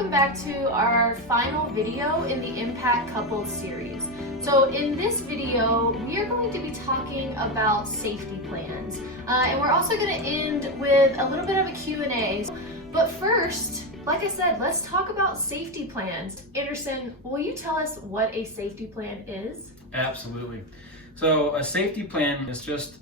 welcome back to our final video in the Impact Couples series. So in this video, we are going to be talking about safety plans. And we're also going to end with a little bit of a Q&A. But first, like I said, let's talk about safety plans. Anderson, will you tell us what a safety plan is? Absolutely. So a safety plan is just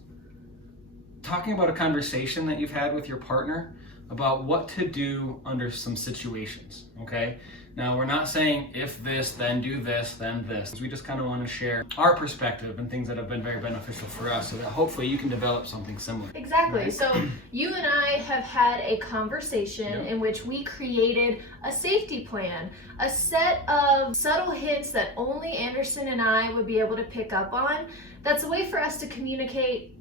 talking about a conversation that you've had with your partner about what to do under some situations, okay? Now, we're not saying if this, then do this, then this. We just kind of want to share our perspective and things that have been very beneficial for us so that hopefully you can develop something similar. Exactly. Right? So you and I have had a conversation in which we created a safety plan, a set of subtle hints that only Anderson and I would be able to pick up on. That's a way for us to communicate,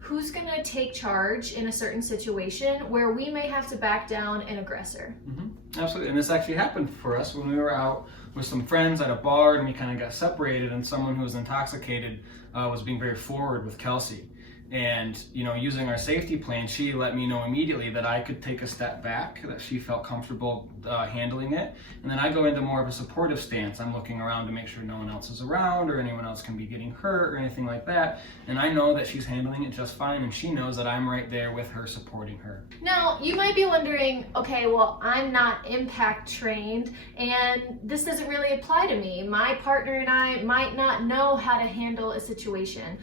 who's going to take charge in a certain situation where we may have to back down an aggressor. Mm-hmm. Absolutely. And this actually happened for us when we were out with some friends at a bar and we kind of got separated, and someone who was intoxicated was being very forward with Kelsey. And, using our safety plan, she let me know immediately that I could take a step back, that she felt comfortable handling it. And then I go into more of a supportive stance. I'm looking around to make sure no one else is around or anyone else can be getting hurt or anything like that. And I know that she's handling it just fine, and she knows that I'm right there with her, supporting her. Now, you might be wondering, okay, well, I'm not impact trained and this doesn't really apply to me. My partner and I might not know how to handle a situation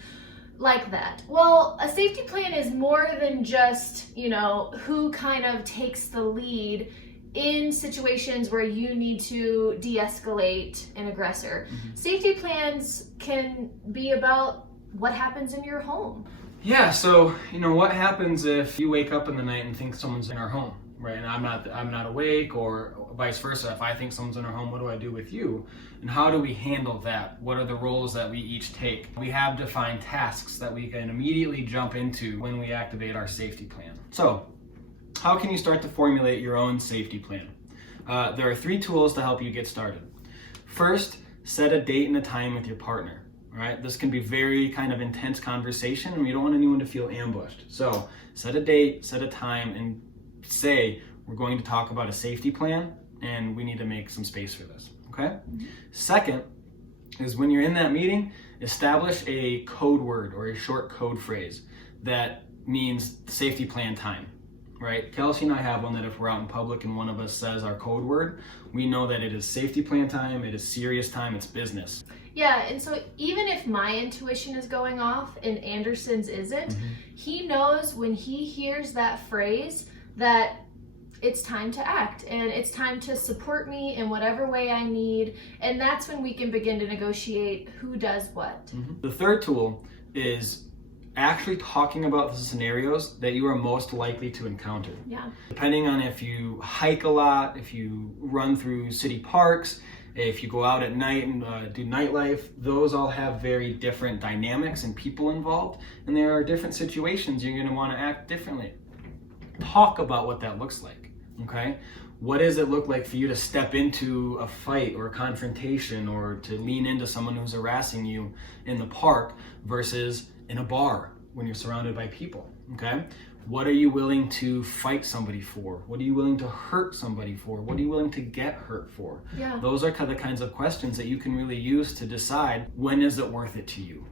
like that. Well, a safety plan is more than just, who kind of takes the lead in situations where you need to de-escalate an aggressor. Mm-hmm. Safety plans can be about what happens in your home. Yeah, so, what happens if you wake up in the night and think someone's in our home, right? And I'm not awake, or vice versa. If I think someone's in our home, what do I do with you? And how do we handle that? What are the roles that we each take? We have defined tasks that we can immediately jump into when we activate our safety plan. So, how can you start to formulate your own safety plan? There are 3 tools to help you get started. First, set a date and a time with your partner. Right? This can be very kind of intense conversation, and we don't want anyone to feel ambushed. So, set a date, set a time, and say, we're going to talk about a safety plan, and we need to make some space for this, okay? Mm-hmm. Second is, when you're in that meeting, establish a code word or a short code phrase that means safety plan time, right? Kelsey and I have one that if we're out in public and one of us says our code word, we know that it is safety plan time, it is serious time, it's business. Yeah, and so even if my intuition is going off and Anderson's isn't, mm-hmm. he knows when he hears that phrase that it's time to act and it's time to support me in whatever way I need, and that's when we can begin to negotiate who does what. Mm-hmm. The third tool is actually talking about the scenarios that you are most likely to encounter. Yeah. Depending on if you hike a lot, if you run through city parks, if you go out at night and do nightlife, those all have very different dynamics and people involved, and there are different situations you're going to want to act differently. Talk about what that looks like, okay? What does it look like for you to step into a fight or a confrontation, or to lean into someone who's harassing you in the park versus in a bar when you're surrounded by people, okay? What are you willing to fight somebody for? What are you willing to hurt somebody for? What are you willing to get hurt for? Yeah. Those are the kinds of questions that you can really use to decide, when is it worth it to you?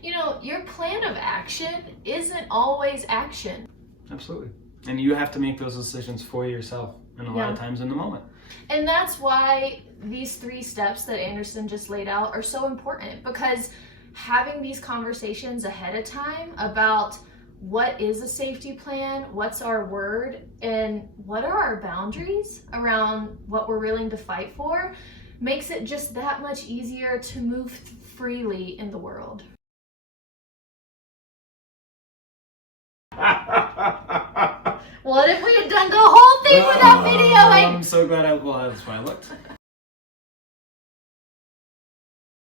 Your plan of action isn't always action. Absolutely. And you have to make those decisions for yourself, and a lot of times in the moment. And that's why these 3 steps that Anderson just laid out are so important, because having these conversations ahead of time about what is a safety plan, what's our word, and what are our boundaries around what we're willing to fight for, makes it just that much easier to move freely in the world. What if we had done the whole thing without videoing? I'm so glad that's why I looked.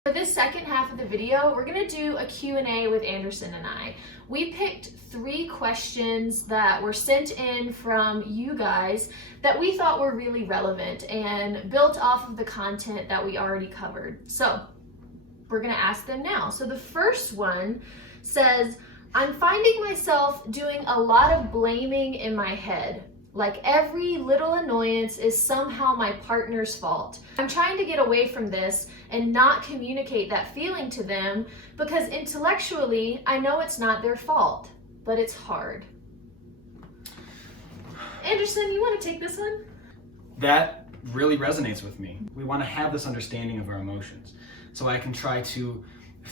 For this second half of the video, we're going to do a Q&A with Anderson and I. We picked 3 questions that were sent in from you guys that we thought were really relevant and built off of the content that we already covered. So we're going to ask them now. So the first one says, I'm finding myself doing a lot of blaming in my head. Like every little annoyance is somehow my partner's fault. I'm trying to get away from this and not communicate that feeling to them because intellectually I know it's not their fault, but it's hard. Anderson, you want to take this one? That really resonates with me. We want to have this understanding of our emotions so I can try to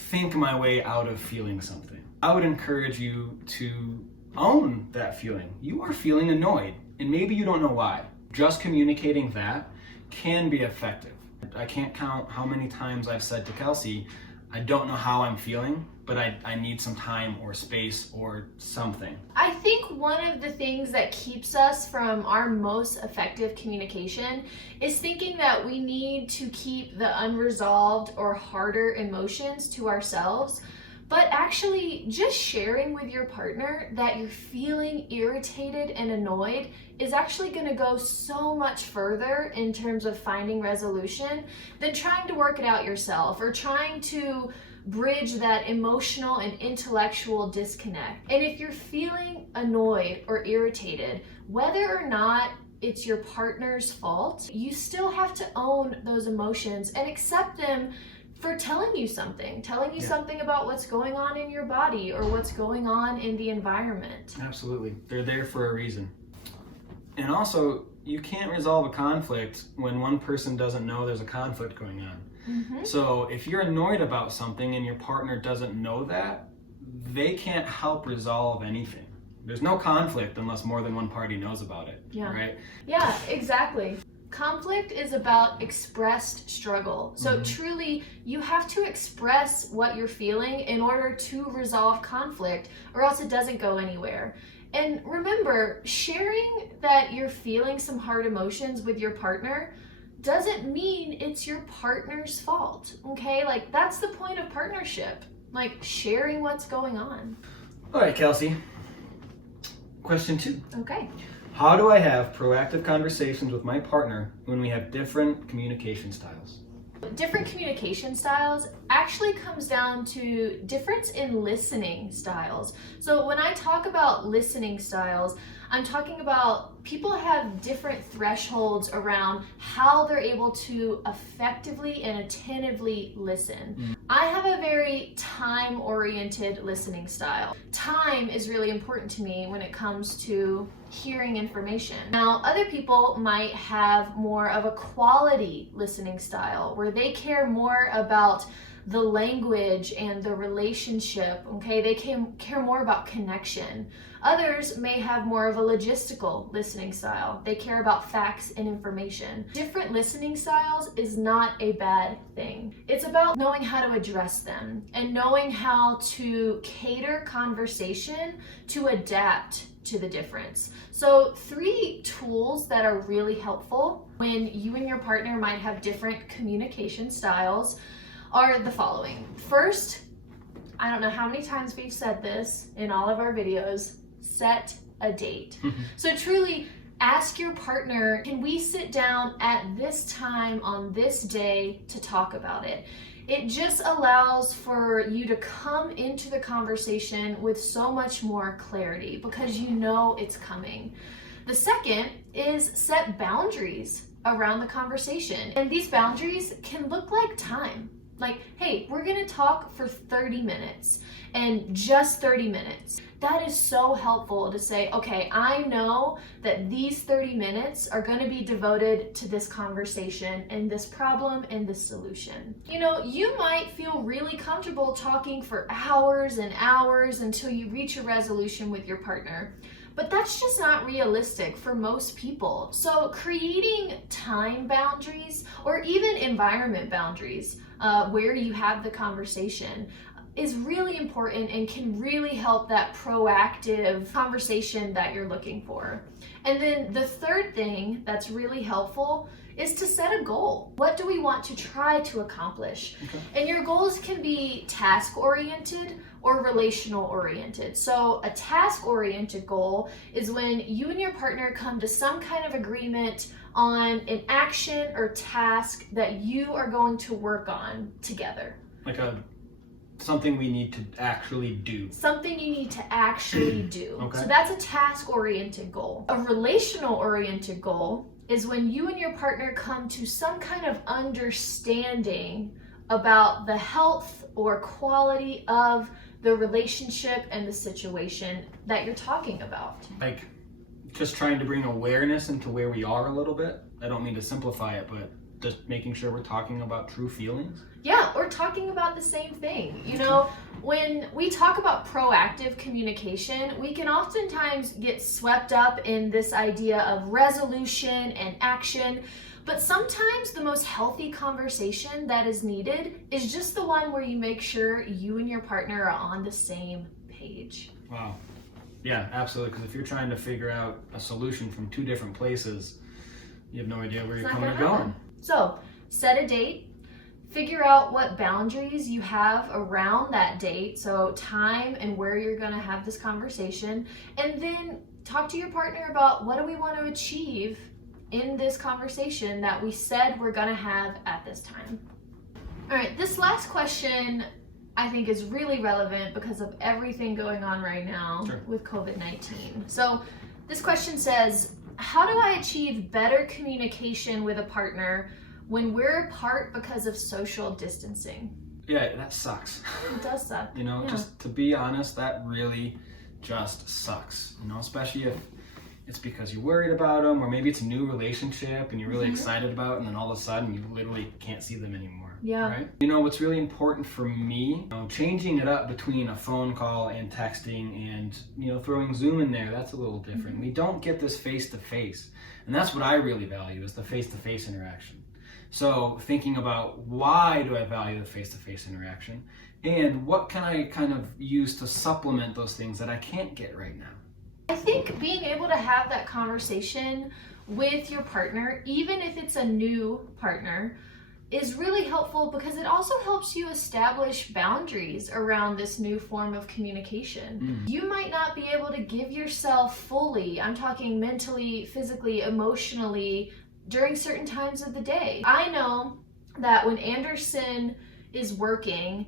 think my way out of feeling something. I would encourage you to own that feeling. You are feeling annoyed, and maybe you don't know why. Just communicating that can be effective. I can't count how many times I've said to Kelsey, I don't know how I'm feeling, but I need some time or space or something. I think one of the things that keeps us from our most effective communication is thinking that we need to keep the unresolved or harder emotions to ourselves. But actually, just sharing with your partner that you're feeling irritated and annoyed is actually going to go so much further in terms of finding resolution than trying to work it out yourself or trying to bridge that emotional and intellectual disconnect. And if you're feeling annoyed or irritated, whether or not it's your partner's fault, you still have to own those emotions and accept them for telling you something about what's going on in your body or what's going on in the environment. Absolutely. They're there for a reason. And also, you can't resolve a conflict when one person doesn't know there's a conflict going on. Mm-hmm. So if you're annoyed about something and your partner doesn't know that, they can't help resolve anything. There's no conflict unless more than one party knows about it, right? Yeah, exactly. Conflict is about expressed struggle. So truly, you have to express what you're feeling in order to resolve conflict, or else it doesn't go anywhere. And remember, sharing that you're feeling some hard emotions with your partner doesn't mean it's your partner's fault, okay? Like, that's the point of partnership, like sharing what's going on. All right, Kelsey. Question 2. Okay. How do I have proactive conversations with my partner when we have different communication styles? Different communication styles actually comes down to difference in listening styles. So when I talk about listening styles, I'm talking about people have different thresholds around how they're able to effectively and attentively listen. I have a very time-oriented listening style. Time is really important to me when it comes to hearing information. Now, other people might have more of a quality listening style where they care more about the language and the relationship, okay? They care more about connection. Others may have more of a logistical listening style. They care about facts and information. Different listening styles is not a bad thing. It's about knowing how to address them and knowing how to cater conversation to adapt to the difference. So 3 tools that are really helpful when you and your partner might have different communication styles are the following. First, I don't know how many times we've said this in all of our videos, set a date. So truly ask your partner, can we sit down at this time on this day to talk about it? It just allows for you to come into the conversation with so much more clarity because you know it's coming. The second is set boundaries around the conversation. And these boundaries can look like time. Like, hey, we're gonna talk for 30 minutes and just 30 minutes. That is so helpful to say, okay, I know that these 30 minutes are gonna be devoted to this conversation and this problem and this solution. You know, you might feel really comfortable talking for hours and hours until you reach a resolution with your partner. But that's just not realistic for most people. So creating time boundaries or even environment boundaries where you have the conversation is really important and can really help that proactive conversation that you're looking for. And then the third thing that's really helpful is to set a goal. What do we want to try to accomplish? Okay. And your goals can be task-oriented or relational-oriented. So a task-oriented goal is when you and your partner come to some kind of agreement on an action or task that you are going to work on together. Like a something we need to actually do? Something you need to actually do. Okay. So that's a task-oriented goal. A relational-oriented goal is when you and your partner come to some kind of understanding about the health or quality of the relationship and the situation that you're talking about. Like just trying to bring awareness into where we are a little bit. I don't mean to simplify it, but just making sure we're talking about true feelings. Yeah, or talking about the same thing. You know, when we talk about proactive communication, we can oftentimes get swept up in this idea of resolution and action. But sometimes the most healthy conversation that is needed is just the one where you make sure you and your partner are on the same page. Wow. Yeah, absolutely. Because if you're trying to figure out a solution from two different places, you have no idea where you're coming or going. So, set a date. Figure out what boundaries you have around that date, so time and where you're going to have this conversation, and then talk to your partner about what do we want to achieve in this conversation that we said we're going to have at this time. All right, this last question I think is really relevant because of everything going on right now with COVID-19. So this question says, how do I achieve better communication with a partner when we're apart because of social distancing? Yeah, that sucks. It does suck. You know, just to be honest, that really just sucks. You know, especially if it's because you're worried about them, or maybe it's a new relationship and you're really excited about it, and then all of a sudden you literally can't see them anymore. Yeah. Right? You know, what's really important for me, you know, changing it up between a phone call and texting and, you know, throwing Zoom in there, that's a little different. We don't get this face-to-face. And that's what I really value, is the face-to-face interaction. So thinking about, why do I value the face-to-face interaction, and what can I kind of use to supplement those things that I can't get right now? I think being able to have that conversation with your partner, even if it's a new partner, is really helpful because it also helps you establish boundaries around this new form of communication. You might not be able to give yourself fully, I'm talking mentally, physically, emotionally, during certain times of the day. I know that when Anderson is working,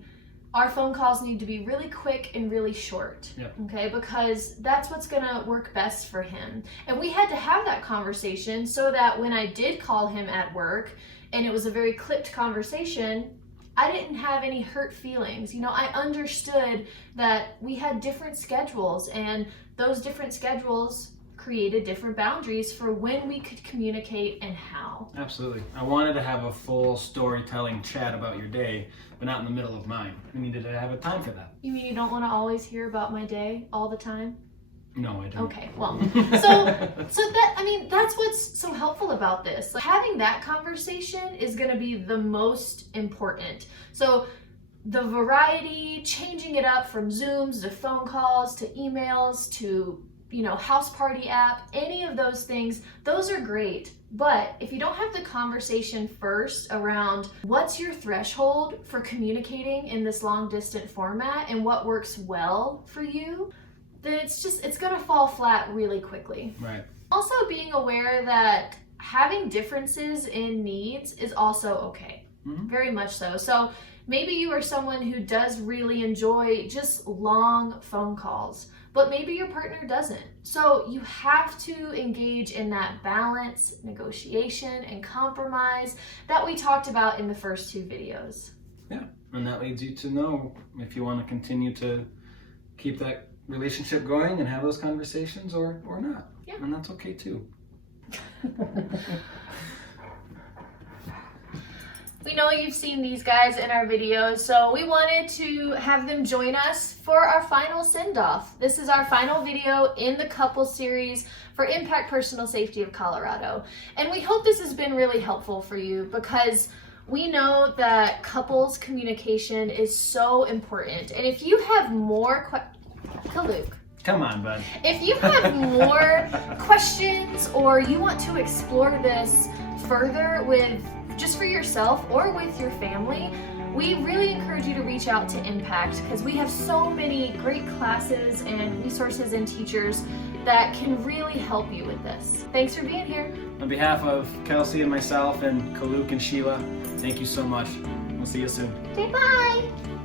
our phone calls need to be really quick and really short, okay? Because that's what's gonna work best for him. And we had to have that conversation so that when I did call him at work, and it was a very clipped conversation, I didn't have any hurt feelings. You know, I understood that we had different schedules, and those different schedules created different boundaries for when we could communicate and how. Absolutely. I wanted to have a full storytelling chat about your day, but not in the middle of mine. We needed to have a time for that. You mean you don't want to always hear about my day all the time? No, I don't. Okay, well, so that, I mean, that's what's so helpful about this. Like, having that conversation is going to be the most important. So the variety, changing it up from Zooms to phone calls to emails to, you know, house party app, any of those things, those are great. But if you don't have the conversation first around what's your threshold for communicating in this long distance format and what works well for you, then it's gonna fall flat really quickly. Right. Also being aware that having differences in needs is also okay. Very much so. So maybe you are someone who does really enjoy just long phone calls, but maybe your partner doesn't. So you have to engage in that balance, negotiation, and compromise that we talked about in the first two videos. Yeah, and that leads you to know if you want to continue to keep that relationship going and have those conversations or not. Yeah. And that's okay too. We know you've seen these guys in our videos, so we wanted to have them join us for our final send-off. This is our final video in the couple series for Impact Personal Safety of Colorado. And we hope this has been really helpful for you because we know that couples communication is so important. And if you have more Kalluk. Come on, bud. If you have more questions or you want to explore this further with just for yourself or with your family, we really encourage you to reach out to Impact because we have so many great classes and resources and teachers that can really help you with this. Thanks for being here. On behalf of Kelsey and myself and Kalluk and Sheila, thank you so much. We'll see you soon. Say bye.